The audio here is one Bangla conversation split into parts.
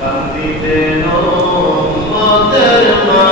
কান্দিতেন উম্মতের মা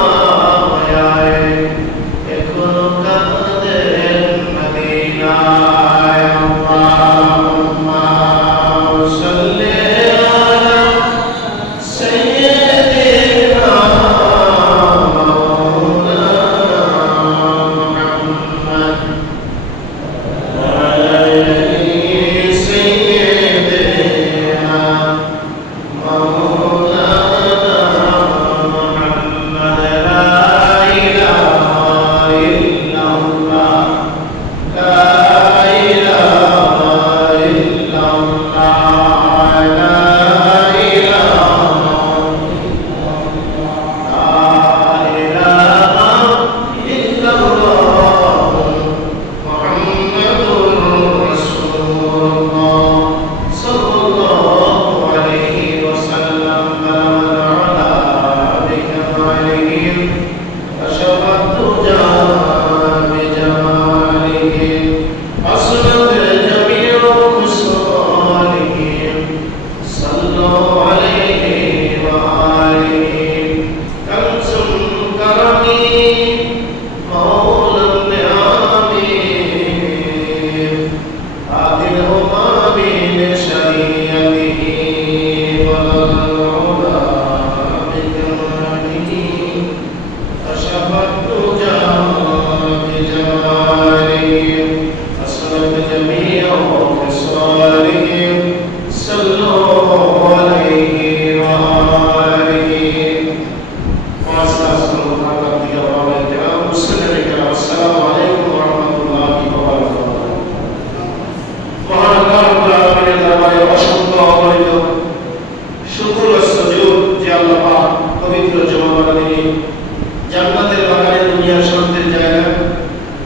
জান্নাতের বাগানে, দুনিয়ার শান্তির জায়গা,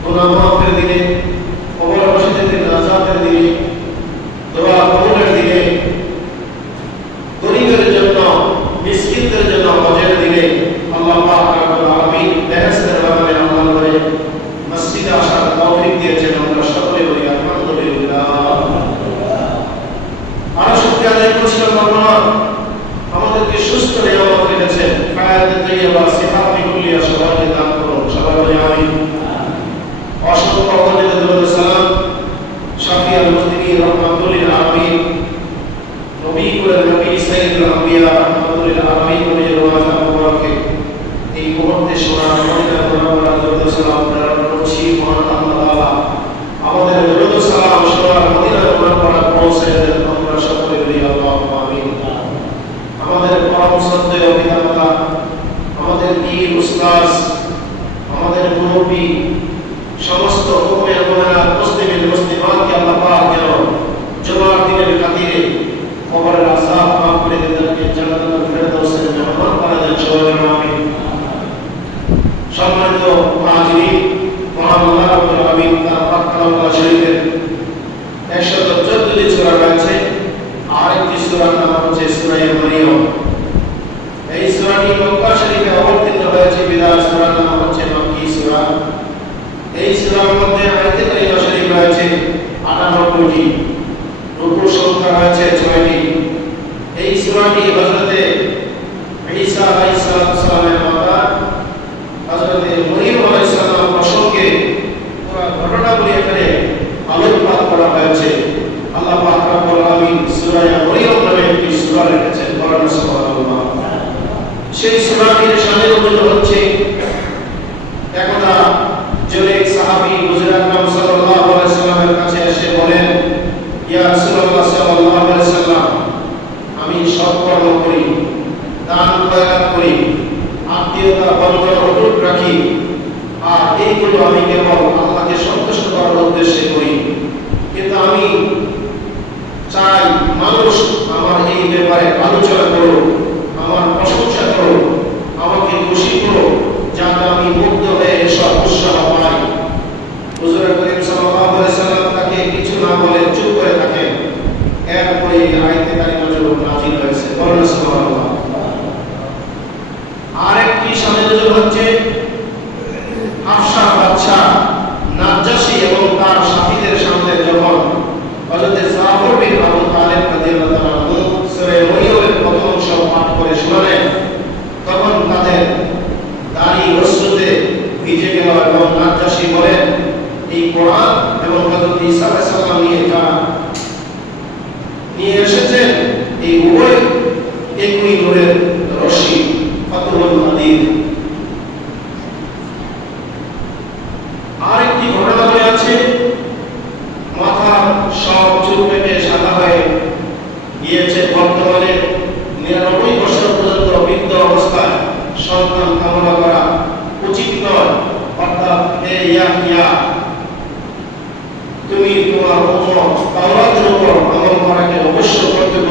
গুনাহ মাফের দিনে, কবর বসিতের দিনে, আযাবের দিনে, দোয়া কবুলের দিনে, গরিবের জন্য, মিসকিনদের জন্য হজের দিনে আল্লাহ পাক রব্বুল আলামিন বেহেশতের বাগানে আমাদের করে মসজিদে আসার তৌফিক দিয়েছেন। আমরা সকলে বলি আলহামদুলিল্লাহ। আর শুকরিয়া আদায় করছি আল্লাহ আমাদেরকে সুস্থ নিয়ামত রেখেছেন, হায়াতে তাইয়্যিবা, সিহাতে কুল্লিয়া সবাইকে দান করুন। সবাই বলি আমিন। অসংখ্য অগণিত দরুদ সালাম শাফিউল মুজনিবিন রাহমাতুল লিল আলামিন, নবী কুলের নবী সাইয়্যিদুল আম্বিয়া রাহমাতুল লিল আলামিন নবীর ওয়াজা মুবারকে এই মুহূর্তে শোনার মদিনার মুনাওয়ারা দরুদ সালাম প্রেরণ করছি। মহান আল্লাহ তাআলা আমাদের দরুদ সালাম শোনার মদিনার মুনাওয়ারা পৌঁছে দেন। আমরা সকলে বলি আল্লাহুম্মা আমিন। আমাদের পরম শ্রদ্ধেয় পিতামাতা, আমাদের পীর উস্তাদ, আমাদের মুরব্বী, সমস্ত মুমিন-মুমিনাত, মুসলিমিন মুসলিমাতকে আল্লাহ পাক যেন জুমার দিনের খাতিরে কবরের আযাব মাফ করে তাদেরকে জান্নাতুল ফেরদাউসের মেহমান বানায় দেন। সবাই আমিন। সম্মানিত মুহাজিরিন, মহান আল্লাহ রাব্বুল আলামিন তার পাক কালামুল্লাহ শরীফের 114টি সূরা রয়েছে। আরেকটি সূরার নাম হচ্ছে সূরা মারিয়াম। এই সূরাটি মক্কা শরীফে অবতীর্ণ হয়েছে বিদায় সূরার নাম হচ্ছে মাক্কি সূরা। এই সূরার মধ্যে আয়াতে কারিমা শরীফ রয়েছে 98টি, রুকু সংখ্যা রয়েছে 6টি। এই সূরাটি হযরতে ঈসা আলাইহিস সালামের মাতা হযরতে মরিয়ম আলাইহিস সালাম প্রসঙ্গে পুরো ঘটনাগুলি এখানে আলোকপাত করা হয়েছে। আল্লাহ পাক রব্বুল আলামিন সূরা মরিয়ম নামে একটি সূরা রেখেছেন। বলেন সুবহানাল্লাহ। সেই সূরাটির শানে উল্লেখ হচ্ছে একদা জনৈক সাহাবী হুজুর আকরাম সাল্লাল্লাহু আলাইহি সাল্লামের কাছে এসে বলেন, ইয়া রাসূলুল্লাহ সাল্লাল্লাহু আলাইহি সাল্লাম, আমি সৎকর্ম করি, দান খয়রাত করি, আত্মীয়তা বন্ধন অটুট রাখি, আর এইগুলো আমি কেবল আল্লাহকে সন্তুষ্ট করার উদ্দেশ্যে করি। কিন্তু আমি চাই মানুষ আমার এই ব্যাপারে আলোচনা করুক, আমার প্রশংসা করুক, আমাকে খুশি করুক, যাতে আমি মুগ্ধ হয়ে এসব উৎসাহ পাই। হুজুর করিম সাল্লাল্লাহু আলাইহি সাল্লাম তাকে কিছু না বলে চুপ করে থাকেন। এরপরে এই আয়াতে কারিমা নাযিল হয়েছে। বলেন সুবহানাল্লাহ। আরেকটি শানে নজুল হচ্ছে হাফসা বাদশা নাজ্জাশী এবং তার সাথীদের সামনে যখন হযরত জাফর বিন আবু তালিব রাদিয়াল্লাহু তাআলা আনহু সূরা মরিয়মের প্রথম অংশ পাঠ করে শোনালেন, তখন তাদের দাড়ি অশ্রুতে ভিজে গেল এবং নাজ্জাশী বলেন, এই কোরআন এবং হযরত ঈসা আলাইহিস সালাম নিয়ে এসেছেন, এই উভয় একই নূরের রশ্মি, ফাতহুল মাদিদ। আরেকটি ঘটনা আছে, মাথা সব চুল পেকে সাদা হয়ে গিয়েছে। বর্তমানে 99 বছর পর্যন্ত বৃদ্ধ অবস্থায় সন্তান কামনা করা উচিত নয়। অর্থাৎ হে ইয়াহইয়া, তুমি তোমার উম্মত তাওরাতের উপর আমল করাকে অবশ্য কর্তব্য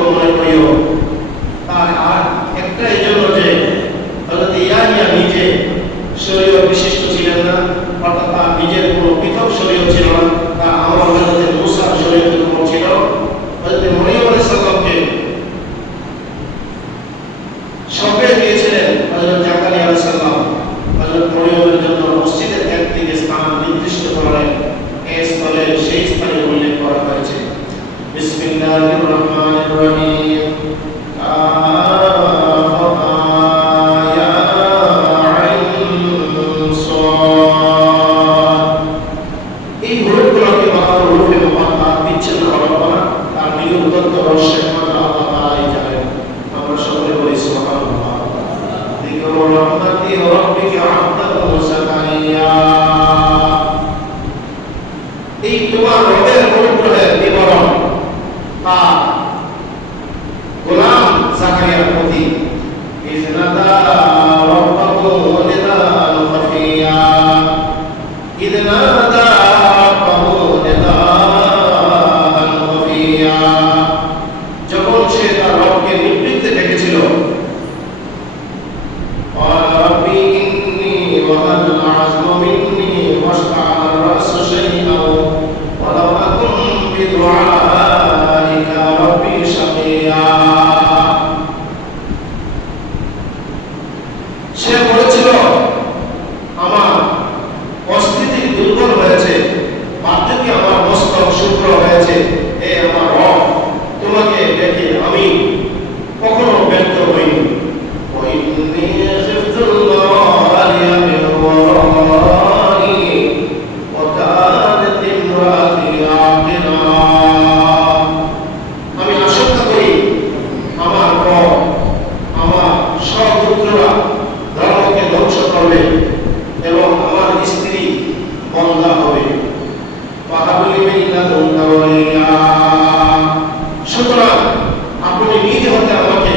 وهن العزم مني واشتعل الرأس شيئا ولم أكن بدعائك ربي شقيا সে বলেছিল আমার অস্থিতি দুর্বল হয়েছে, বার্ধক্য আমার মস্তক শুভ্র হয়েছে, এ আমার রব তোমাকে দেখে আমি কখনো ব্যর্থ হইনি। আমি আশঙ্কা করি আমার পর আমার সপুত্ররা ধর্মকে ধ্বংস করবে এবং আমার স্ত্রী বন্ধা হবে। সুতরাং আপনি নিজে হতে আমাকে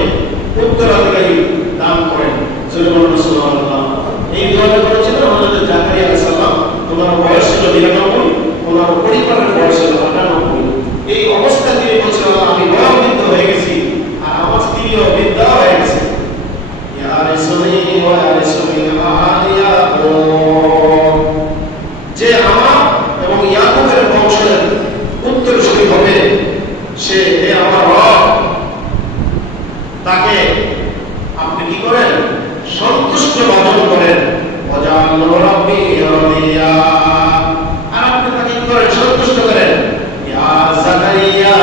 উত্তরাধিকারী দান করেন। এই দোয়াটা করেছিলেন আমাদের জাকারিয়া আলাইহিস সালাম। ওনার বয়স ছিল ৯৯, ওনার পরিবারের বয়স ছিল ৯৮। এই অবস্থা তিনি বলছিলেন আমি বয়োবৃদ্ধ হয়ে গেছি আর আমার স্ত্রীও বৃদ্ধা হয়ে গেছে। যে আমার এবং ইয়াকুবের বংশের উত্তরসূরি হবে সে আমার রব, তাকে আপনি কি করেন সন্তুষ্ট ভাজন করেন। আর আপনি তাকে কি করেন সন্তুষ্ট করেন। ইয়া যাকারিয়া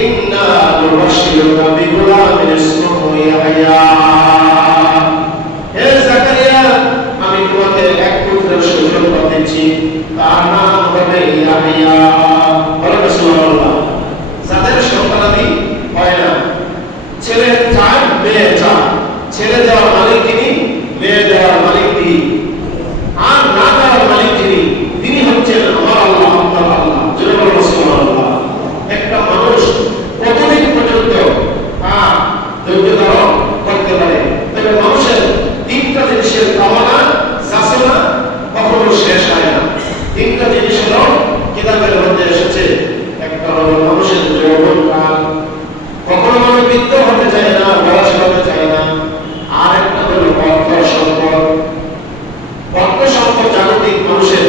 ইন্না নুবাশশিরুকা বিগুলামিন ইসমুহু ইয়াহইয়া, হে যাকারিয়া আমি তোমাকে এক পুত্রের সুসংবাদ দিচ্ছি, তার নাম হবে ইয়াহইয়া। বলেন সুবহানাল্লাহ। যাদের সন্তানাদি হয় না, ছেলে চায় মেয়ে চায়, ছেলে দেওয়ার মালিক তিনি, মেয়ে দেওয়ার মালিক তিনি, আর না দেওয়ার মালিক তিনি, তিনি হচ্ছেন আমার আল্লাহ, আপনার আল্লাহ। জোরে বলেন সুবহানাল্লাহ। একটা মানুষ কতদিন পর্যন্ত ধৈর্য ধারণ করতে পারে? তবে মানুষের তিনটা জিনিসের কামনা যাচ্ছে না, কখনো শেষ হয় না। তিনটা জিনিস হলো কিতাবের মধ্যে এসেছে। একটা হলো মানুষের যৌবনকাল, কখনো মানুষ বৃদ্ধ হতে চায় না, বয়স হতে চায় না। আর একটা হলো অর্থ সম্পদ। অর্থ সম্পদ জাগতিক মানুষের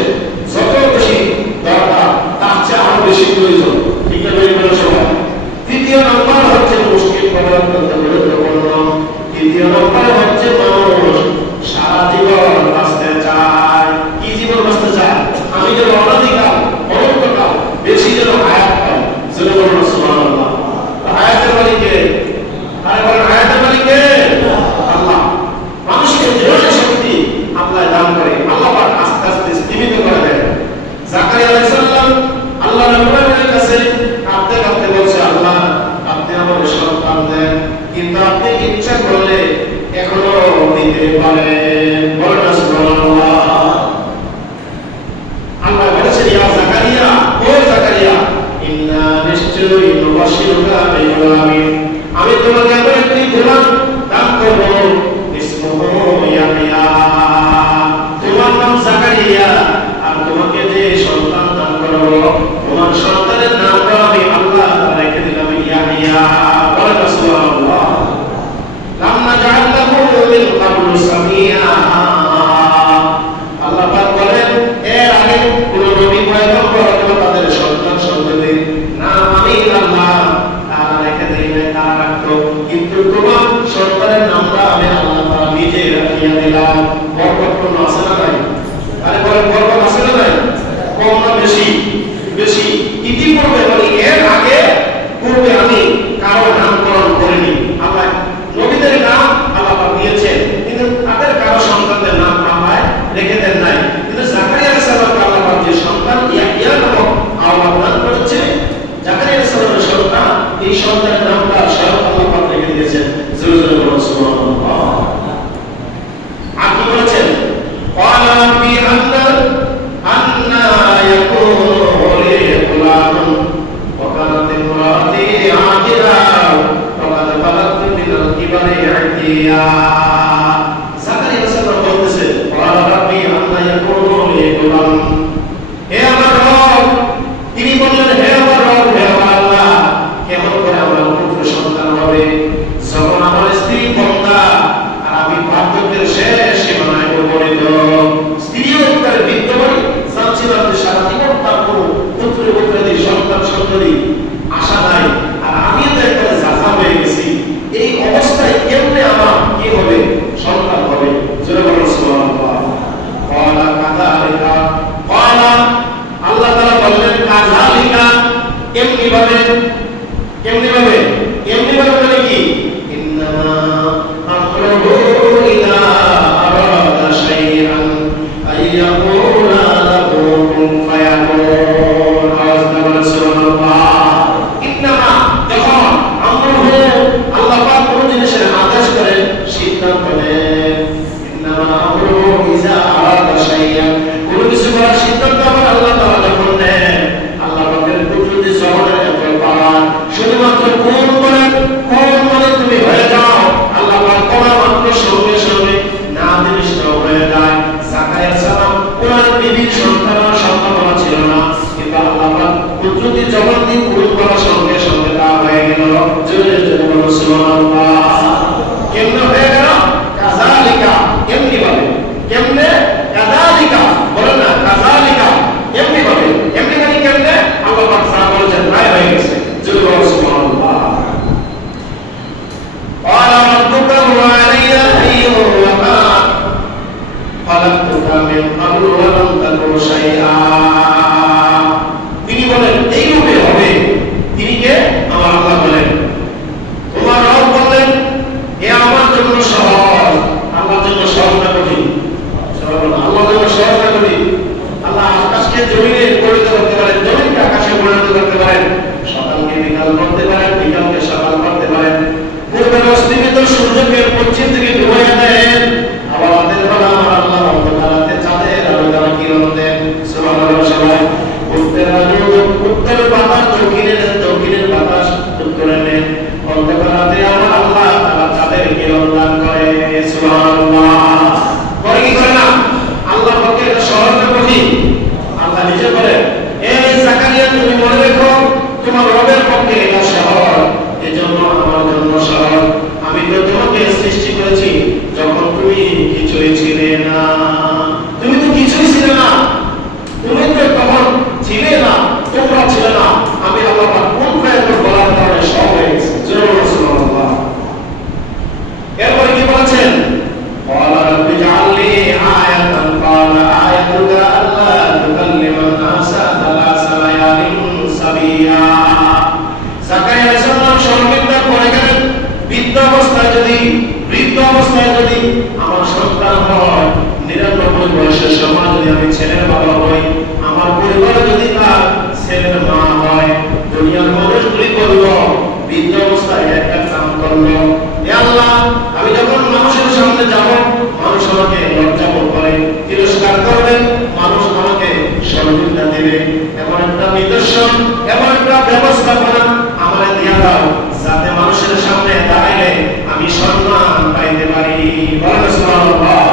যত বেশি দরকার তার চেয়ে আরো বেশি প্রয়োজন। ঠিক না সবাই? তৃতীয় নম্বর হচ্ছে মুশকিল গুরুত্বপূর্ণ। তৃতীয় নম্বর হচ্ছে মানুষ সারা জীবন বাঁচতে চায়। কি জীবন বাঁচতে চায়? আমি যেন অনধিকাল অনন্তকাল বেশি যেন হায়াত পাই। সুবহানাল্লাহ। হায়াতের মালিকে হায়াতের মালিকে আল্লাহ। মানুষকে জীবনের শক্তি আল্লাহ দান করে, আল্লাহ আস্তে আস্তে সীমিত করে দেয়। জাকারিয়া আলাইহিস সালাম আল্লাহ রাব্বুল কাছে কাঁদতে কাঁদতে বলছে, আল্লাহ আপনি আমাকে সন্তান দেন, কিন্তু আপনি ইচ্ছা করলে এখনো দিতে পারেন। বলেন সুবহানাল্লাহ। আল্লাহ বলেছেন ইয়া জাকারিয়া, ও জাকারিয়া ইন্না নিশ্চয়ই নুবাশশিরুকা বিগুলামিন, আমি তোমাকে এমন একটি গোলাম দান করব, ইসমুহু ইয়াহইয়া, তোমার নাম জাকারিয়া, আর তোমাকে যে সন্তান দান করব তোমার সন্তানের নামটা আমি আল্লাহ রেখে দিলাম ইয়াহইয়া। বলেন সুবহানাল্লাহ। লাম্মা জাআলনাহু মিন ক্বাবলু সামিয়া, আল্লাহ পাক বলেন এর আগে কোন নবী পয়গম্বর অথবা তাদের সন্তান সন্ততির নাম আমি আল্লাহ তারা রেখে দেই না, তারা রাখতো, কিন্তু তোমার সন্তানের নামটা আমি আল্লাহ তাআলা নিজে রাখিয়া দিলাম। বরকতপূর্ণ আছে না নাই? আরে বলেন বরকত আছে না নাই? কম না বেশি? বেশি। ইতিপূর্বে মানে এর আগে পূর্বে আমি কারো নামকরণ করিনি। আল্লাহ নবীদের নাম আল্লাহ দিয়েছেন, কিন্তু তাদের কারো সন্তানদের নাম আল্লাহ রেখে দেন নাই। কিন্তু জাকারিয়া আলাইহিস সালামকে আল্লাহ যে সন্তান ইয়াহইয়া নামক আল্লাহ দান করেছে, জাকারিয়া আলাইহিস সালামের সন্তান, এই সন্তানের নামটা স্বয়ং আল্লাহ পাক রেখে দিয়েছেন। জোরে জোরে বলুন সুবহানাল্লাহ। আর কি বলেছেন? ইযা আরাদা শাইআন, কোন কিছু করার সিদ্ধান্ত আমার আল্লাহ তাআলা যখন নেন, আল্লাহ পাকের কুদরতি জবানের এত পাওয়ার, শুধুমাত্র কোন বলেন, কোন মানে তুমি হয়ে যাও, আল্লাহ পাক তোমার মাত্র সঙ্গে সঙ্গে না জিনিসটা হয়ে যায়। যাকারিয়া সালাম ওনার বিবির সন্তান ছিল না, কিন্তু আল্লাহ পাক কুদরতি জবান দিয়ে পূরণ করার সঙ্গে সঙ্গে তা হয়ে গেল। জোরে জোরে বলো সুবহানাল্লাহ। কেমনে হয়ে গেল? কাযালিকা, এমনি ভাবে। কেমনে? কাযালিকা, বলেন না কাযালিকা, এমনি ভাবে। এমনি মানে কেমনে? আল্লাহ পাক যা বলেছেন তাই হয়ে গেছে। জোরে বলো সুবহানাল্লাহ। قال ربك هو علي الحليم الوهاب خلقتك من قبل ولم تك شيئا। তিনি বলেন এইভাবে হবে। তিনি কে? আমার আল্লাহ বলেন। তোমার রব বলেন এ আমার জন্য সহজ। আমার জন্য সহজ না কঠিন? আল্লাহর জন্য সহজ না কঠিন? আল্লাহ আকাশকে জমিনে পরিণত করতে পারেন, জমিনকে আকাশে পরিণত করতে পারেন, সকালকে বিকাল করতে পারেন, বিকালকে সকাল করতে পারেন, পূর্বের অস্তিত্ব সূর্যকে পশ্চিম থেকে ডুবাইয়া দেন, আবার রাতের বেলা আমার আল্লাহ অন্ধকারাতে চাঁদের আলো দ্বারা কিরণ দেন। সুবহানাল্লাহ। সবাই উত্তর বাতাস দক্ষিণের বাতাস উত্তরে নেন, অন্ধকারাতে আমার আল্লাহ তাআলা চাঁদের কিরণ দান করে। সুবহানাল্লাহ। করে কি করে না? আল্লাহ পাকের সহজ না কঠিন? আল্লাহ নিজে বলেন এ যাকারিয়া তুমি মনে রেখো তোমার রবের পক্ষে এটা সহজ, এজন্য আমার জন্য সহজ। আমি তো তোমাকে সৃষ্টি করেছি যখন তুমি কিছুই ছিলে না। তুমি তো কিছুই ছিলে না, তুমি তো তখন ছিলে না, তোমরা ছিলে না। আমি আল্লাহ পাক কোন প্রয়োজন বলার কারণে সব হয়ে গেছে। জোরে সুবহানাল্লাহ। এরপর কি বলেছেন? قال رب اجعل لي آية قال آيتك ألا تكلم الناس ثلاث ليال سويا। যাকারিয়া আলাইহিস সালাম সর্বদা পড়ে গেলেন বৃদ্ধ অবস্থায় যদি আমার সন্তান হয়, 99 বয়সের সময় যদি আমি ছেলের বাবা হই, আমার পরিবারে যদি তার ছেলের মা হয়, দুনিয়ার মানুষগুলি বলল বৃদ্ধ অবস্থায় একটা কাম করলো, হে আল্লাহ আমি যখন মানুষের সামনে যাব, মানুষ আমাকে লজ্জা করে তিরস্কার করবে, মানুষ আমাকে সহযোগিতা দেবে, এমন একটা নিদর্শন, এমন একটা ব্যবস্থাপনা আমার দিয়া দাও যাতে মানুষের সামনে দাঁড়াইলে আমি সম্মান পাইতে পারি। বলেন সুবহানাল্লাহ।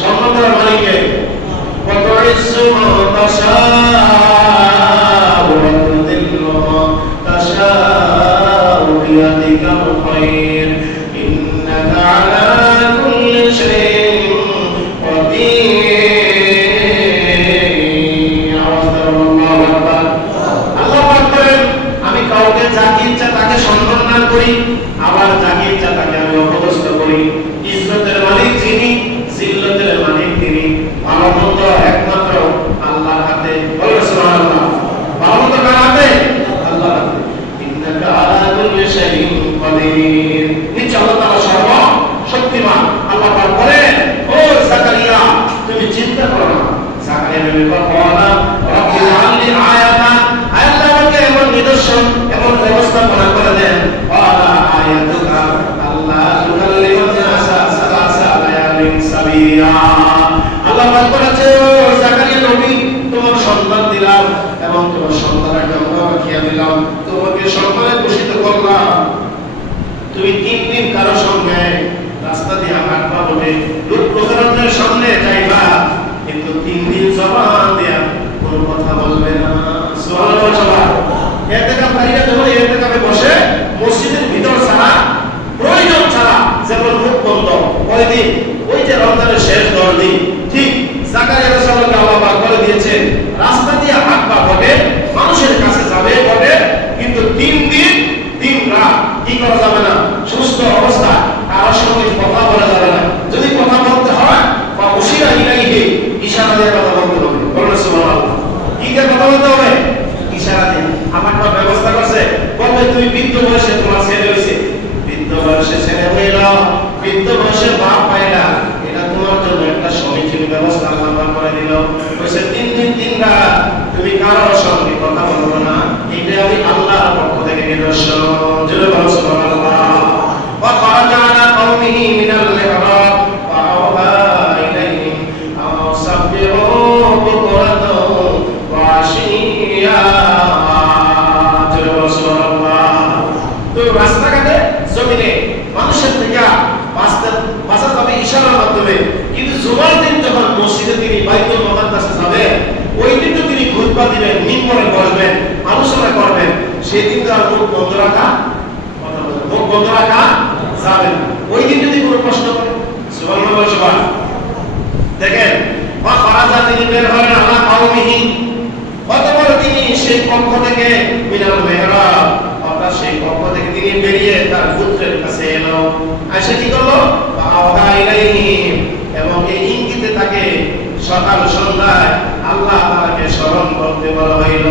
সম্মান দেওয়ার মানে কি? কত ইজ্জু মাতাশা ওয়া তুযিল্লু মাতাশা বিয়াদিকাল খায়র ইন্নাকা আলা কুল্লি শাইইন কাদির। আল্লাহু আকবার। আল্লাহু আকবার। আমি কাউকে যাকে ইচ্ছা তাকে সম্মান দান করি, আবার যাকে ইচ্ছা তাকে আমি অপদস্থ করি। ইজ্জতের মালিক যিনি, জিল্লতের মালিক তিনি। ভালো মন্দ একমাত্র আল্লাহর হাতে। বলেন সুবহানাল্লাহ। ভালো মন্দ কার হাতে? আল্লাহর হাতে। ইন্নাকা আলা কুল্লি শাইইন কাদির। নিশ্চয় আল্লাহ তাআলা সর্বশক্তিমান। আল্লাহ পাক বলেন ও যাকারিয়া তুমি চিন্তা করো না। যাকারিয়া নবী বলেন রব্বি আল্লি আয়াতান, আল্লাহ আমাকে এমন নিদর্শন, এমন ব্যবস্থাপনা করে দেন। ওয়ালা আয়াতুকা আল্লাহ তুকাল্লিমান নাসা সালাসা লায়ালিন সাবিয়া। আল্লাহ পাক বলেছে ও যাকারিয়া নবী তোমার সন্তান দিলাম এবং তোমার সন্তানকে আমরা রাখিয়া দিলাম, তোমাকে সম্মানে ভূষিত করলাম। তুমি 3 দিন কারো সঙ্গে রাস্তা দিয়ে হাঁটবা বলে লোক প্রকারের সামনে যাইবা, কিন্তু 3 দিন জবান দিয়া কোনো কথা বলবে না। সুবহানাল্লাহ। ইতিকাফকারীরা যখন ইতিকাফে বসে মসজিদের ভিতর ছাড়া, প্রয়োজন ছাড়া, যেমন মুখ বন্ধ, কয়দিন? ওই যে রমজানের শেষ 10 দিন। ঠিক যাকারিয়া আলাইহিস সালামকে আল্লাহ পাক বলে দিয়েছেন রাস্তা দিয়ে হাঁটবা বটে, মানুষের কাছে যাবে বটে, কিন্তু 3 দিন 3 রাত কি করা যাবে না, সুস্থ অবস্থা কারোর সঙ্গে কথা বলা যাবে না। যদি কথা বলতে হয় বা উশিরা ইলাইহি, ইশারা দিয়ে কথা বলতে হবে। বলেন সুবহানাল্লাহ। কি দিয়ে কথা বলতে হবে? ইশারা দিয়ে। আমার একটা ব্যবস্থা করছে, বলবে তুমি বৃদ্ধ বয়সে তোমার ছেলে হয়েছে, বৃদ্ধ বয়সে ছেলে হইলা, বৃদ্ধ বয়সে বাপ পাইলা, এটা তোমার জন্য একটা সমীচীন ব্যবস্থা আল্লাহ করে দিল। বলছে 3 দিন 3 রাত তুমি কারোর সঙ্গে কথা বলবে না, এটা আমি আল্লাহর পক্ষ থেকে নিদর্শন। জোরে বলো সুবহানাল্লাহ। ওয়া খারাজা আলা কওমিহি মিনাল মিহরাব ওয়া আওহা ইলাইহিম সেদিন তো আর মুখ বন্ধ রাখা যাবে না। ওই দিন যদি কোনো প্রশ্ন করে, সুবহানাল্লাহ সবাই দেখেন, তিনি বের হলেন আলা কওমিহি, অতঃপর তিনি সেই পক্ষ থেকে মিনাল মেহরাব, অর্থাৎ সেই পক্ষ থেকে তিনি বেরিয়ে তার পুত্রের কাছে এলো। এসে কি করলো? আওহা ইলাইহিম, এবং এই ইঙ্গিতে তাকে সকাল সন্ধ্যায় আল্লাহ তাআলাকে স্মরণ করতে বলা হইল।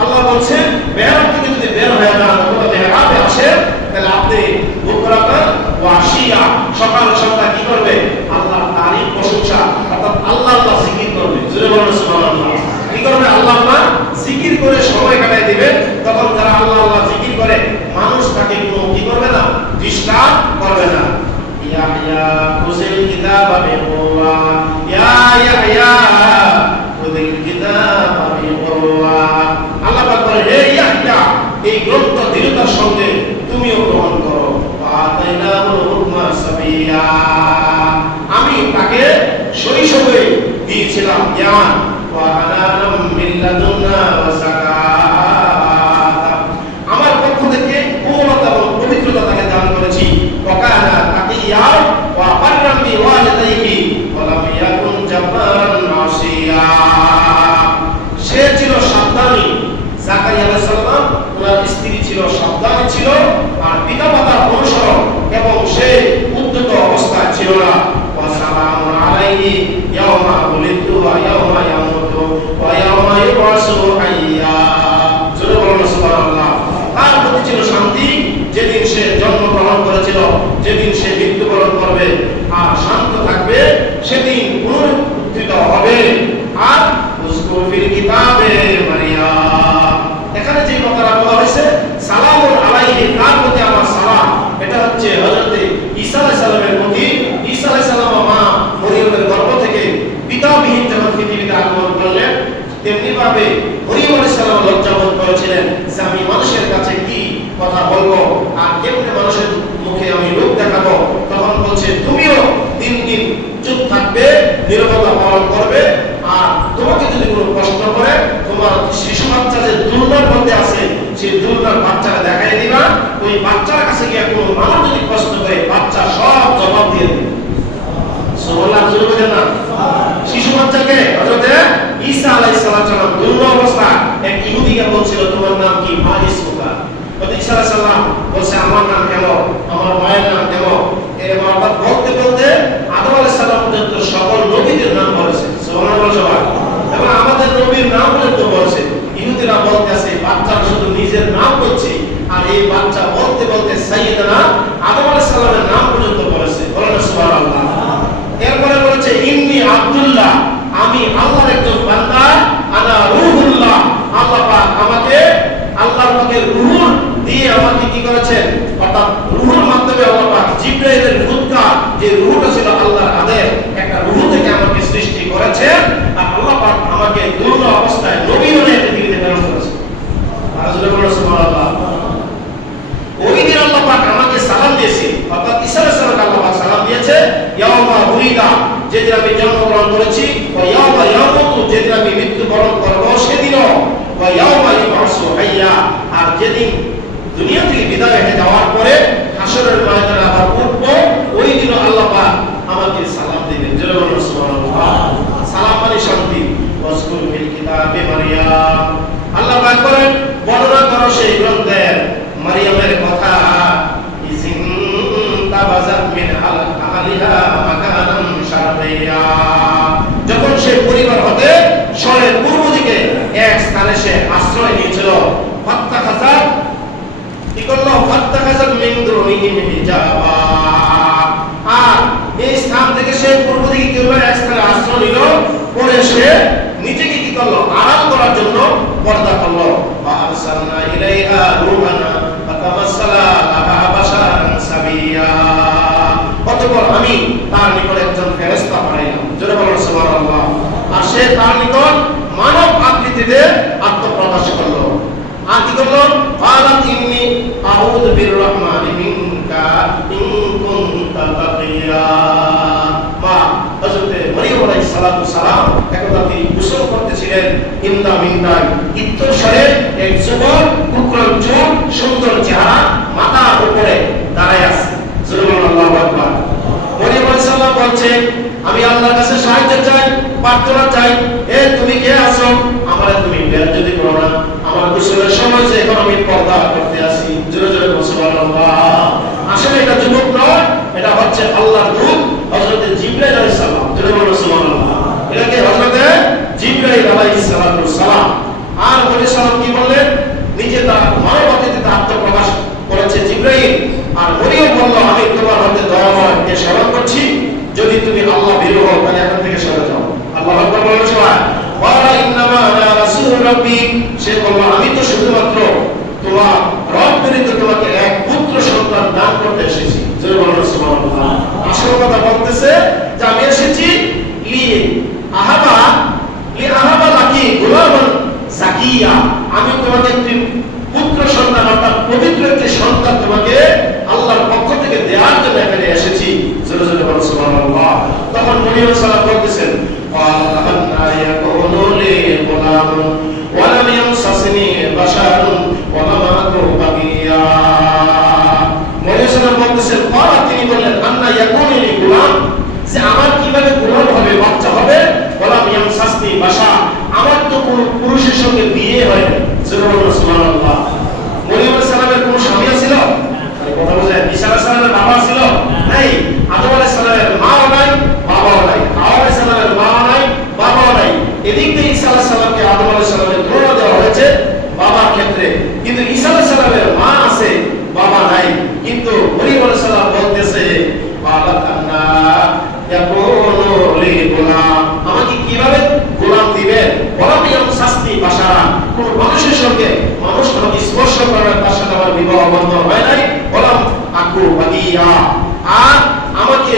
আল্লাহ বলছেন মেহরাব থেকে যদি বের হয়ে যান অথবা মেহরাবে আসেন, তাহলে আপনি বুকরাতান ওয়া আশিয়া, সকাল সন্ধ্যা কি করবে? আল্লাহ তারিফ প্রশংসা, অর্থাৎ আল্লাহ জিকির করবে। জোরে বলুন সুবহানাল্লাহ। কি করবে? আল্লাহ জিকির করে সময় কাটাই দিবে। তখন যারা আল্লাহ জিকির করে, মানুষ তাকে কোনো কি করবে না, ডিস্টার্ব করবে না। ইয়াহইয়া খুযিল কিতাবা বিকুওয়া, ইয়াহইয়া খুযিল কিতাবা বিকুওয়া। আল্লাহ পাক বলে, হে ইয়াহইয়া, এই গ্রন্থ দৃঢ়তার সঙ্গে তুমিও গ্রহণ করো। আতাইনাহুল হুকমা সাবিয়া, আমি তাকে শৈশবে দিয়েছিলাম জ্ঞান। ওয়া আনানাম মিন লাদুন্না ওয়া যাকাত, আমার পক্ষ থেকে কোমলতা এবং পবিত্রতা তাকে দান করেছি। ওয়া কানা তাকিয়া ওয়া বাররাম বিওয়ালিদাইহি ওয়া লাম ইয়াকুন জাব্বারান আসিয়া, সে ছিল সাবধানী। জাকারিয়া আলাইহিস সালাম, ওনার স্ত্রী ছিল সাবধানী ছিল, আর পিতামাতার অনুসরণ এবং সে উদ্যত অবস্থায় ছিল না। ওয়া সালামুন আলাইহি ইয়াওমা উলিদতু ওয়া ইয়াওমা ইয়ামুতু ওয়া ইয়াওমা ইউবাসু হাইয়া। জোরে বলুন সুবহানাল্লাহ। তার প্রতি ছিল শান্তি যেদিন সে জন্মগ্রহণ করেছিল, যেদিন সে মৃত্যুবরণ করবে, আর শান্ত থাকবে সেদিন পুনরুত্থিত হবে। আর উযকুর ফিল কিতাবে মারইয়াম, এখানে যে কথাটা বলা হয়েছে সালামুন আলাইহি, তার প্রতি আমার সালাম, এটা হচ্ছে হযরত ঈসা আলাইহিস সালামের প্রতি। ঈসা আলাইহিস সালাম মা মরিয়মের গর্ভ থেকে পিতাবিহীন যখন পৃথিবীতে আগমন করলেন, তেমনি ভাবে মরিয়ম আলাইহিস সালাম লজ্জাবোধ করেছিলেন যে আমি মানুষের কাছে কি কথা বলবো আর কেমনে মানুষের মুখে আমি রূপ দেখাবো। তখন বলছে তুমিও দিন দিন চুপ থাকবে, নীরবতা পালন করবে, আর তোমাকে যদি কোনো প্রশ্ন করে তোমার শিশু বাচ্চা যে দুলনার মধ্যে আছে সেই দুলনার বাচ্চাকে দেখাই দিবা। ওই বাচ্চার কাছে গিয়ে কোনো মানুষ যদি প্রশ্ন করে বাচ্চা সব জবাব দিয়ে দেবে। সুবহানাল্লাহ, জোরে বলেন না। শিশু বাচ্চাকে হযরত ঈসা আলাইহিস সালাম দুলনা অবস্থা এক ইহুদিকে বলছিল তোমার নাম কি? মা ইসমুকা। হযরত ঈসা আলাইহিস সালাম বলছে আমার নাম কেন, আমার মায়ের নাম কেন। এরকম অর্থাৎ বলতে বলতে আদম আলাইহিস সালাম পর্যন্ত সকল নবীদের নাম বলেছে। সুবহানাল্লাহ সবাই। এবং আমাদের নবীর নাম পর্যন্ত বলেছে। ইহুদিরা বলতেছে বাচ্চারা শুধু নিজের নাম বলছে, আর এই বাচ্চা বলতে বলতে সাইয়েদনা আদম আলাইহিস সালামের নাম পর্যন্ত বলেছে। বলেন সুবহানাল্লাহ। এরপরে বলেছে ইন্নী আব্দুল্লাহ, আমি আল্লাহর একজন বান্দা। আনা রূহুল্লাহ, আল্লাহ পাক আমাকে আল্লাহর পাকের রূহ দিয়ে আমাকে কি করেছেন, অর্থাৎ রূহের মাধ্যমে আল্লাহ পাক জিবরাইলের ফুৎকা, যে রূহটা ছিল আল্লাহর আদেশ, একটা রূহ থেকে আমাকে সৃষ্টি করেছেন। আর আল্লাহ পাক আমাকে দুর্ন অবস্থায় নবী হয়ে পৃথিবীতে প্রেরণ করেছেন। আর জোরে বলুন সুবহানাল্লাহ। ওই দিন আল্লাহ পাক আমাকে সালাম দিয়েছে, অর্থাৎ ঈসা আলাইহিস সালামকে আল্লাহ পাক সালাম দিয়েছে। ইয়াউমা উলিদা, যেদিন আমি জন্মগ্রহণ করেছি। ওয়া ইয়াউমা ইয়ামুতু, যেদিন আমি মৃত্যুবরণ করব সেদিনও। ওয়া ইয়াউমা ইউবাসু হাইয়া, আর যেদিন দুনিয়া থেকে বিদায় হয়ে যাওয়ার পরে হাসরের ময়দানে আবার উঠব, ওই দিনও আল্লাহ পাক আমাকে সালাম দিবেন। জোরে বলুন সুবহানাল্লাহ। সালাম মানে শান্তি। ওয়াজকুর ফিল কিতাবে মারইয়াম, আল্লাহ পাক বলেন বর্ণনা করো সেই গ্রন্থের মারইয়ামের কথা। ইজিন তাবাযাত মিন আহলিহা মাকানান শারকিয়া, যখন সে পরিবার হতে শহরের পূর্ব দিকে এক স্থানে সে আশ্রয় নিয়েছিল। ফাত্তাখাযাত, কি করলো? ফাত্তাখাযাত মিন দুনিহিম হিজাবা, আর এই স্থান থেকে সে পূর্ব দিকে কি হলো? এক স্থানে আশ্রয় নিল। পরে সে নিজেকে কি করলো? আরাম করার জন্য পর্দা করলো। ফাআরসালনা ইলাইহা রূহানা ফাতামাসসালা লাহা বাশারান সাবিয়া, অতঃপর আমি তার নিকট একজন ফেরেশতা পাঠাইলাম। জোরে বলুন সুবহানাল্লাহ। আর সে তার নিকট মানব আকৃতিতে আত্মপ্রকাশ করলো। আর কি করলো? ক্বালাত ইন্নী আউযু বিররহমানি মিনকা ইন কুনতা তাকিয়া। মা হযরত মরিয়ম আলাইহিস সালাম একদা তিনি গোসল করতেছিলেন। ইন্দা মিন্দাই ইত্তরসারে এক যুবক উগ্র চোখ সুন্দর চেহারা মাথার উপরে দাঁড়ায় আছে। সুবহানাল্লাহু আকবার। মরিয়ম আলাইহিস সালাম বলছে আমি আল্লাহর কাছে সাহায্য চাই, প্রার্থনা চাই। এ তুমি কে আছো? আমারে তুমি বেয়াদবি করো না। আমার গোসলের সময় যে এখন আমি পর্দা করতে আসি। জোরে জোরে সুবহানাল্লাহ। আসলে এটা যুবক নয়, এটা হচ্ছে আল্লাহর দূত হযরত জিবরাইল আলাইহিস সালাম। জোরে বলো সুবহানাল্লাহ। এটাকে হযরত জিবরাইল আলাইহিস সালাম। আর নবী সাল্লাল্লাহু কি বললেন? নিজে তার মানবতাতে আত্মপ্রকাশ করেছে জিবরাইল। আর মরিয়ম বলল আমি তোমার হাতে দয়াময়কে স্মরণ করছি, যদি তুমি আল্লাহ ভীরু হও তাহলে এখন থেকে সরে যাও। আল্লাহু আকবার বলো সবাই। ওয়া ইন্নামা আনা রাসূল রাব্বি, সে বলল আমি তো শুধুমাত্র তোমার রব প্রেরিত তোমাকে এক পুত্র সন্তান দান করতে এসেছি। জোরে বলো সুবহানাল্লাহ। আসল কথা বলতেছে যে আমি এসেছি আহাবা লাকি গোলামান জাকিয়া, আমি তোমাকে একটি পুত্র সন্তান অর্থাৎ পবিত্র একটি সন্তান তোমাকে আল্লাহর পক্ষ থেকে দেওয়ার জন্য এখানে এসেছি। জোরে জোরে বলো সুবহানাল্লাহ। তখন মরিয়ম সালাম বলতেছেন আল্লাহুম্মা ইয়াকুনু লি গোলামুন ওয়া লাম ইয়ামসাসনি বাশারুন ওয়া লাম আকু বাগিয়া। মরিয়ম সালাম বলতেছেন তিনি বললেন আন্না ইয়াকুনু লি গোলাম, যে আমার কিভাবে গোলাম হবে, বাচ্চা হবে। ওয়া লাম ইয়ামসাসনি বাশা, আমার তো কোনো পুরুষের সঙ্গে বিয়ে হয় না। জোরে বলো সুবহানাল্লাহ। মরিয়ম সালামের কোনো স্বামী ছিল? কথা বলেন। ঈসা আলাইহিস সালামের বাবা ছিল? নাই। আদম আলাইহিস সালামের মাও নাই, বাবাও নাই। হাওয়া আলাইহিস সালামের মাও নাই, বাবাও নাই। এদিক থেকে ঈসা আলাইহিস সালামকে আদম আলাইহিস সালামের তুলনা দেওয়া হয়েছে বাবার ক্ষেত্রে, কিন্তু ঈসা আলাইহিস সালামের মা আছে, বাবা নাই। কিন্তু মরিয়ম আলাইহিস সালাম বলতেছে আল্লাহুম্মা ইয়াকুনু লি গোলাম, আমাকে কিভাবে গোলাম দিবেন? গোলাম শাস্তি বাশারা, কোন মানুষের সঙ্গে মানুষ আমাকে স্পর্শ করার তার সাথে আমার বিবাহ বন্ধন হয় নাই। গোলাম আকু বাগিয়া, আর আমাকে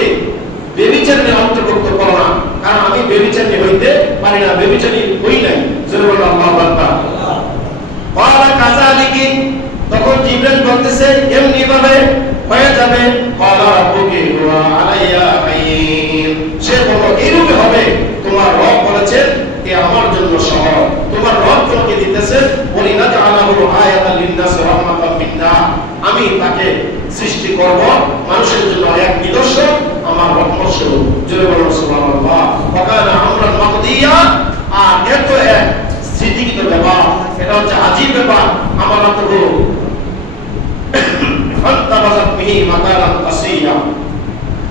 বেবিচারী অন্তর্ভুক্ত করো না, কারণ আমি বেবিচারী হইতে পারি না, বেবিচারী হই নাই। জোরে বলো আল্লাহু আকবার। ওয়ালা কাযালিকি, তখন জিবরাইল বলতেছে এমনি ভাবে হয়ে যাবে। ওয়ালা রাব্বুকি ওয়া আলাইয়া আইন, সে বলো এইরূপে হবে, তোমার রব বলেছেন এ আমার জন্য সহজ। তোমার রব তোমাকে দিতেছে ওয়ালিনা জাআলাহু আয়াতাল লিন-নাস রাহমাতাম মিন্না, আমি তাকে সৃষ্টি করব মানুষের জন্য এক নিদর্শন, আমার রহমত স্বরূপ। জোরে বলুন সুবহানাল্লাহ। ওয়া কানা আমরান মাকদিয়া, আর এত এক স্মৃতিকৃত ব্যাপার, এটা হচ্ছে আজীব ব্যাপার। আমার তো ফান্তাবাযাত বিহি মাকানান কাসিয়া,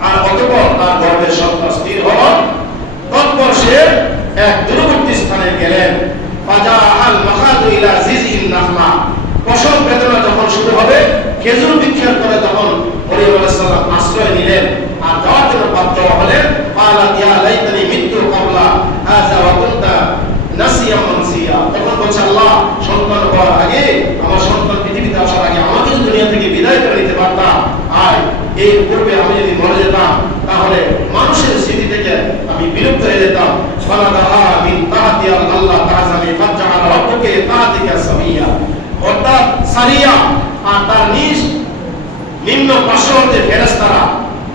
আর অতঃপর তার গর্ভে সন্তান স্থির হল। তৎপর সে এক দূরবর্তী স্থানে গেলেন। ফাজা আল মাখাদু ইলা জিজিন নাখলা, প্রসব বেদনা যখন শুরু হবে, খেজুর বৃক্ষের তলে তখন মরিয়ম আলাইহিস সালাম আশ্রয় নিলেন। আর যাওয়ার জন্য বাধ্য হলেন। ক্বালাত ইয়া লাইতানি মিতু ক্বাবলা হাযা ওয়া কুনতা নাসিয়া মানসিয়া, তখন বলছে আল্লাহ সন্তান হওয়ার আগে, আমার সন্তান পৃথিবীতে আসার আগে আমাকে যদি দুনিয়া থেকে বিদায় করে নিতে পারতাম, আর এই পূর্বে আমি যদি মরে যেতাম তাহলে মানুষের স্মৃতি থেকে আমি বিলুপ্ত হয়ে যেতাম। ফালাদাহা মিন তাহতি আল্লাহ তাআজামি ফাজআল রাব্বুকা তাআতিকা সামিয়া, অর্থাৎ সারিয়া, আর তার নিম্ন পার্শ্ববর্তী ফেরেশতারা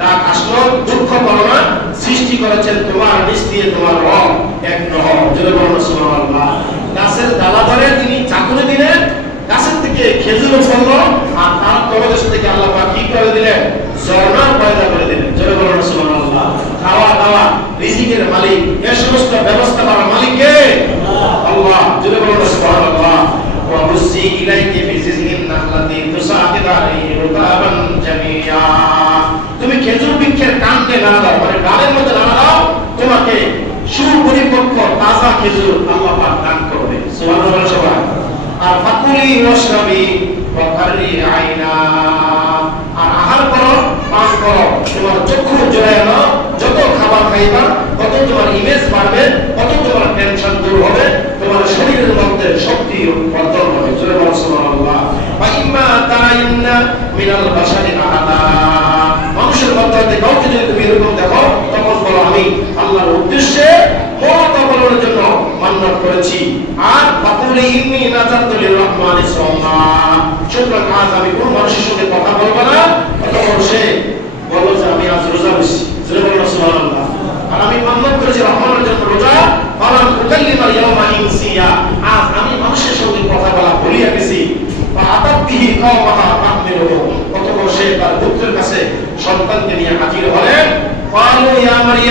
ডাক আসলো, দুঃখ করো না, সৃষ্টি করেছেন তোমার নিজ দিয়ে তোমার রব এক নহ। জোরে বলুন সুবহানাল্লাহ। গাছের ডালা ধরে তিনি চাকুরে দিলেন, গাছের থেকে খেজুর ফল, আর তার তলদেশ থেকে আল্লাহ পাক কি করে দিলেন? ঝর্ণা পয়দা করে দিলেন। জোরে বলুন সুবহানাল্লাহ। খাওয়া দাওয়া রিজিকের মালিক, এই সমস্ত ব্যবস্থা করার মালিক কে? আল্লাহ। জোরে বলুন সুবহানাল্লাহ। ওয়া বুসি ইলাইকি বিজিজিন নাখলাতি তুসাকিদ আলাইহি রুতাবান জামিয়া, তুমি খেজুর বৃক্ষের কাণ্ডে নাড়া দাও, মানে ডালের মধ্যে নাড়া দাও, তোমাকে সুপরিপক্ক তাজা খেজুর আল্লাহ পাক দান করবে। সুবহানাল্লাহ সবাই। আর ফাকুলি ওয়াশরাবি ওয়া কাররি আইনা, আর আহার করো, পান করো, তোমার চক্ষু জোড়ায় নাও, যত খাবার খাইবা তত তোমার ইমেজ বাড়বে, তত তোমার টেনশন দূর হবে, তোমার শরীরের মধ্যে শক্তি বর্ধন হবে। জোরে বলো সুবহানাল্লাহ। ওয়া ইম্মা তারাইন্না মিনাল বাশারি আহাদা, মানুষের মধ্যে কাউকে যদি তুমি এরকম দেখো, তখন বলো আমি আল্লাহর উদ্দেশ্যে মত অবলম্বনের জন্য মান্নাত করেছি। আর ফাকুলি ইন্নী নাযারতু লির-রাহমানি সাওমা, সুতরাং আজ আমি কোন মানুষের সঙ্গে কথা বলবো না। তখন সে বলল যে আমি আজ রোজা বসছি। জোরে বলো সুবহানাল্লাহ। আর আমি মান্নাত করেছি রহমানের জন্য রোজা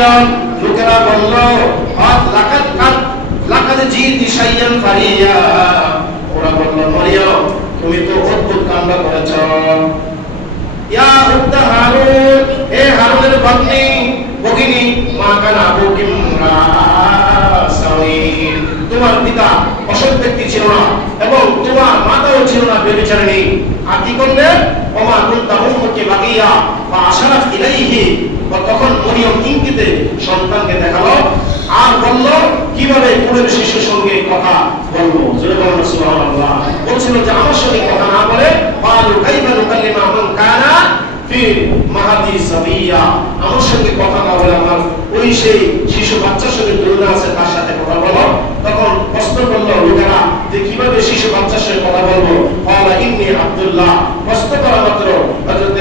মারিয়াম, লোকেরা বলল লাকাদ জিতি শাইয়ান ফারিয়া, ওরা বলল মারিয়াম তুমি তো অদ্ভুত কাণ্ড করেছ। ইয়া উখতা হারুন, হে হারুনের ভগিনী, মা কানা আবুকি মুরাসাউইন, তোমার পিতা অসৎ ব্যক্তি ছিল না এবং তোমার মাতাও ছিল না ব্যভিচারিণী। আর কি করলে? ওমা কুনতা উম্মুকি বাগিয়া ওয়া আশারাত ইলাইহি, তখন মরিয়ম ইঙ্গিতে সন্তানকে দেখালো আর বলল কিভাবে কুলের শিশুর সঙ্গে কথা বলবো। জোরে বলুন সুবহানাল্লাহ। বলছিল যে আমার সঙ্গে কথা না বলে ক্বালু কাইফা নুকাল্লিমু মান কানা ফি মাহাদি সাবিয়া, আমার সঙ্গে কথা না বলে আমার ওই সেই শিশু বাচ্চার সঙ্গে তুলনা আছে তার সাথে কথা বলো। তখন প্রশ্ন করলো লোকেরা যে কিভাবে শিশু বাচ্চার সঙ্গে কথা বলবো। ক্বালা ইন্নী আব্দুল্লাহ, প্রশ্ন করা মাত্র হযরত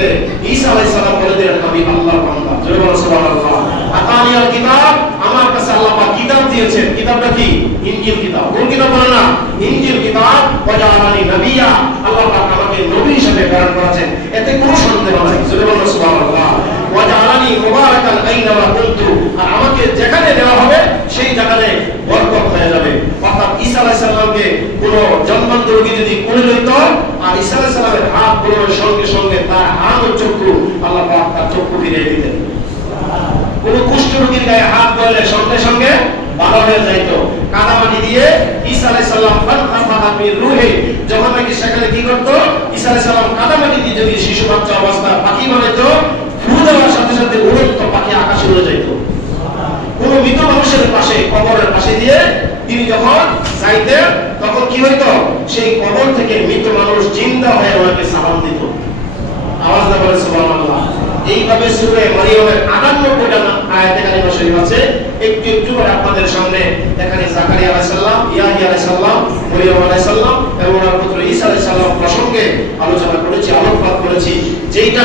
ঈসা আলাইহিস সালাম বলে দিলেন আমি আল্লাহর বান্দা। জোরে বলুন সুবহানাল্লাহ। আতানিয়াল কিতাব, আমার কাছে আল্লাহ পাক কিতাব দিয়েছেন। কিতাবটা কি? ইনজিল কিতাব। কোন কিতাব বলে না? ইনজিল কিতাব। ওয়া জাআলানি নবিয়্যা, আল্লাহ পাক আমাকে নবী হিসেবে প্রেরণ করেছেন, এতে কোনো সন্দেহ নাই। জোরে বলুন সুবহানাল্লাহ। ওয়া জাআলানি মুবারাকান আইনামা কুনতু, আর আমাকে যেখানে নেওয়া হবে সেই জায়গাতে বরকত হয়ে যাবে। অর্থাৎ ঈসা আলাইহিস সালামকে কোন জন্মান্ত রোগী যদি কোলে লইত আর ঈসা আলাইহিস সালামের হাত বুলানোর সঙ্গে সঙ্গে তার হাত ও চক্ষু আল্লাহ পাক তার চক্ষু ফিরিয়ে দিতেন। কোন কুষ্ঠ রোগীর গায়ে হাত দিলে সঙ্গে সঙ্গে ভালো হয়ে যাইত। কাদামাটি দিয়ে ঈসা আলাইহিস সালাম ফানফাখা ফি রূহি, যখন নাকি সেখানে কি করত? ঈসা আলাইহিস সালাম কাদামাটি দিয়ে যদি শিশু বাচ্চা অবস্থা পাখি বানাইতো, ফু দেওয়ার সাথে সাথে উড়ন্ত পাখি আকাশে উড়ে যাইত। কোন মৃত মানুষের পাশে, কবরের পাশে দিয়ে তিনি যখন যাইতেন তখন কি হইতো? সেই কবর থেকে মৃত মানুষ জিন্দা হয়ে ওনাকে সালাম দিত। আওয়াজ না বলে সুবহানাল্লাহ। এইভাবে সূরা মারিয়মের 98টা আয়াতে কারিমা শরীফ আছে। একটু একটু করে আপনাদের সামনে এখানে জাকারিয়া আলাইহিস সালাম, ইয়াহইয়া আলাইহিস সালাম, মরিয়ম আলাইহিস সালাম এবং ওনার পুত্র ঈসা আলাইহিস সালাম প্রসঙ্গে আলোচনা করেছি, আলোকপাত করেছি। যেটা